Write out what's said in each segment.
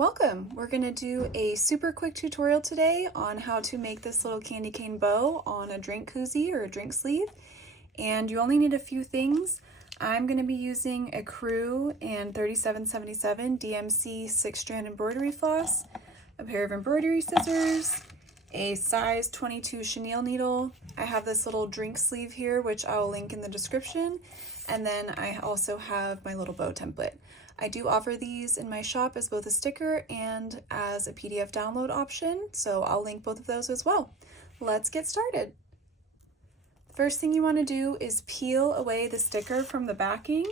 Welcome! We're going to do a super quick tutorial today on how to make this little candy cane bow on a drink koozie or a drink sleeve. And you only need a few things. I'm going to be using a Crew and 3777 DMC 6-strand embroidery floss, a pair of embroidery scissors, a size 22 chenille needle. I have this little drink sleeve here, which I'll link in the description. And then I also have my little bow template. I do offer these in my shop as both a sticker and as a PDF download option, so I'll link both of those as well. Let's get started. First thing you want to do is peel away the sticker from the backing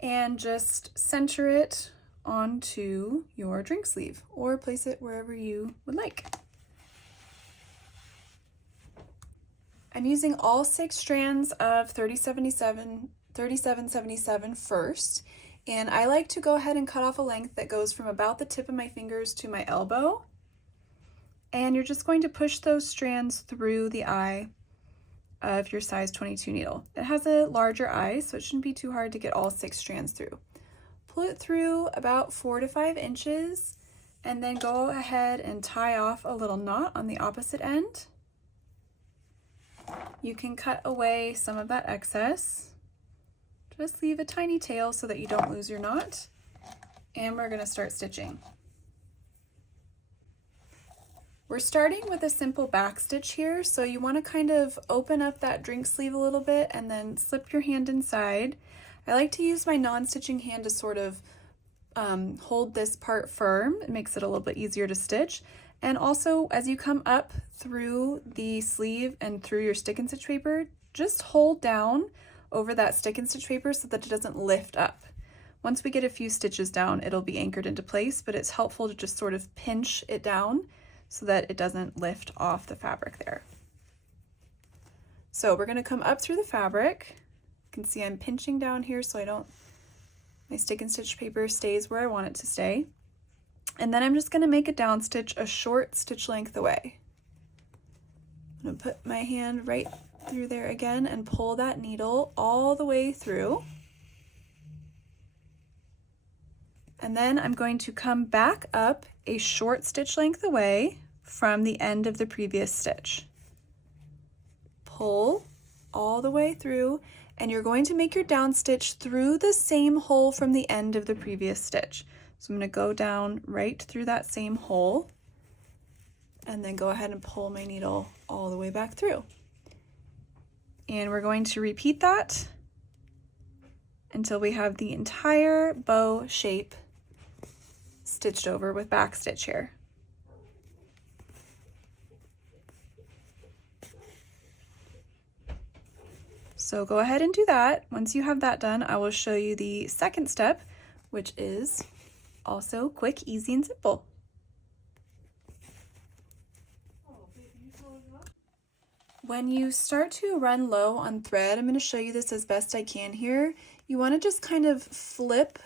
and just center it onto your drink sleeve or place it wherever you would like. I'm using all 6 strands of 3777 first. And I like to go ahead and cut off a length that goes from about the tip of my fingers to my elbow. And you're just going to push those strands through the eye of your size 22 needle. It has a larger eye, so it shouldn't be too hard to get all 6 strands through. Pull it through about 4 to 5 inches, and then go ahead and tie off a little knot on the opposite end. You can cut away some of that excess. Just leave a tiny tail so that you don't lose your knot, and we're going to start stitching. We're starting with a simple back stitch here, so you want to kind of open up that drink sleeve a little bit and then slip your hand inside. I like to use my non-stitching hand to sort of hold this part firm. It makes it a little bit easier to stitch. And also, as you come up through the sleeve and through your stick and stitch paper, just hold down over that stick and stitch paper so that it doesn't lift up. Once we get a few stitches down, it'll be anchored into place, but it's helpful to just sort of pinch it down so that it doesn't lift off the fabric there. So we're going to come up through the fabric. You can see I'm pinching down here so my stick and stitch paper stays where I want it to stay. And then I'm just going to make a down stitch a short stitch length away. I'm going to put my hand right through there again and pull that needle all the way through. And then I'm going to come back up a short stitch length away from the end of the previous stitch. Pull all the way through, and you're going to make your down stitch through the same hole from the end of the previous stitch. So I'm going to go down right through that same hole and then go ahead and pull my needle all the way back through. And we're going to repeat that until we have the entire bow shape stitched over with back stitch here. So go ahead and do that. Once you have that done, I will show you the second step, which is also quick, easy, and simple. When you start to run low on thread, I'm going to show you this as best I can here. You want to just kind of flip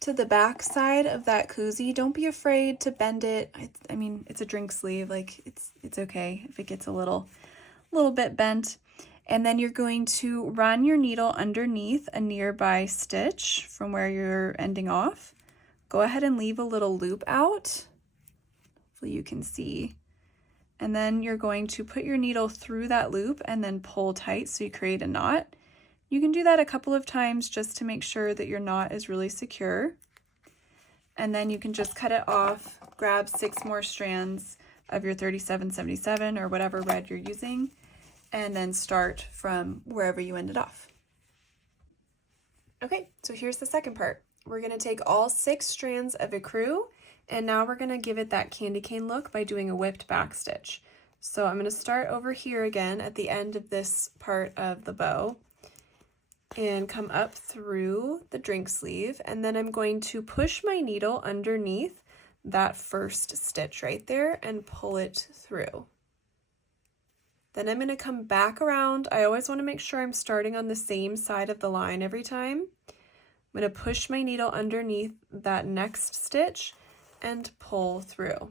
to the back side of that koozie. Don't be afraid to bend it. I mean, it's a drink sleeve, like it's okay if it gets a little bit bent. And then you're going to run your needle underneath a nearby stitch from where you're ending off. Go ahead and leave a little loop out. Hopefully you can see. And then you're going to put your needle through that loop and then pull tight so you create a knot. You can do that a couple of times just to make sure that your knot is really secure. And then you can just cut it off, grab 6 more strands of your 3777 or whatever red you're using, and then start from wherever you ended off. Okay, so here's the second part. We're going to take all 6 strands of a Crew, and now we're going to give it that candy cane look by doing a whipped back stitch. So I'm going to start over here again at the end of this part of the bow and come up through the drink sleeve, and then I'm going to push my needle underneath that first stitch right there and pull it through. Then I'm going to come back around. I always want to make sure I'm starting on the same side of the line every time. I'm going to push my needle underneath that next stitch and pull through.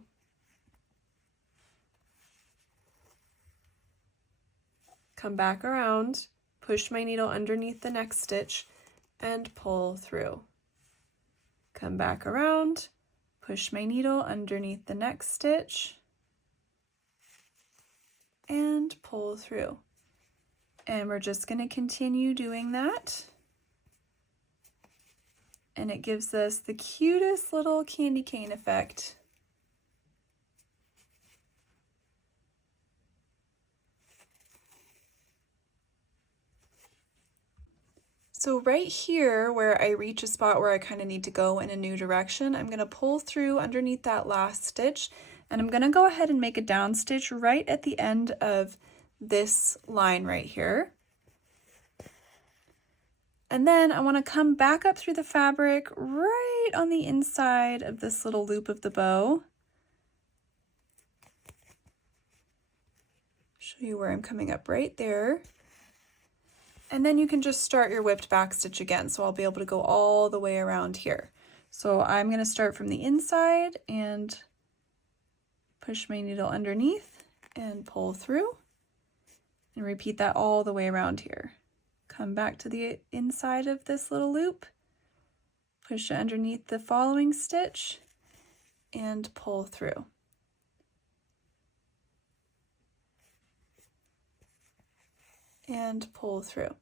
Come back around, push my needle underneath the next stitch and pull through. Come back around, push my needle underneath the next stitch, and pull through. And we're just going to continue doing that. And it gives us the cutest little candy cane effect. So right here where I reach a spot where I kind of need to go in a new direction, I'm going to pull through underneath that last stitch, and I'm going to go ahead and make a down stitch right at the end of this line right here. And then I want to come back up through the fabric right on the inside of this little loop of the bow. Show you where I'm coming up right there. And then you can just start your whipped back stitch again. So I'll be able to go all the way around here. So I'm going to start from the inside and push my needle underneath and pull through, and repeat that all the way around here. Come back to the inside of this little loop, push it underneath the following stitch, and pull through. And pull through.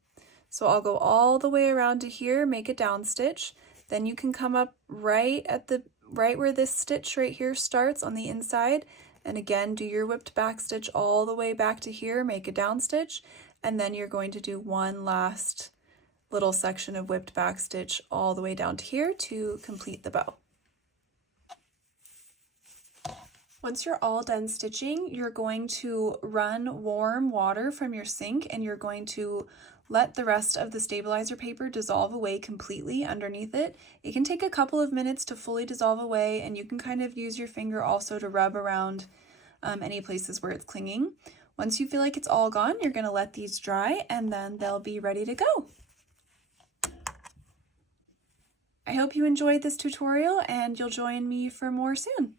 So I'll go all the way around to here, make a down stitch, then you can come up right where this stitch right here starts on the inside, and again do your whipped back stitch all the way back to here, make a down stitch, and then you're going to do one last little section of whipped back stitch all the way down to here to complete the bow. Once you're all done stitching, you're going to run warm water from your sink, and you're going to let the rest of the stabilizer paper dissolve away completely underneath it. It can take a couple of minutes to fully dissolve away, and you can kind of use your finger also to rub around any places where it's clinging. Once you feel like it's all gone, you're going to let these dry, and then they'll be ready to go. I hope you enjoyed this tutorial, and you'll join me for more soon.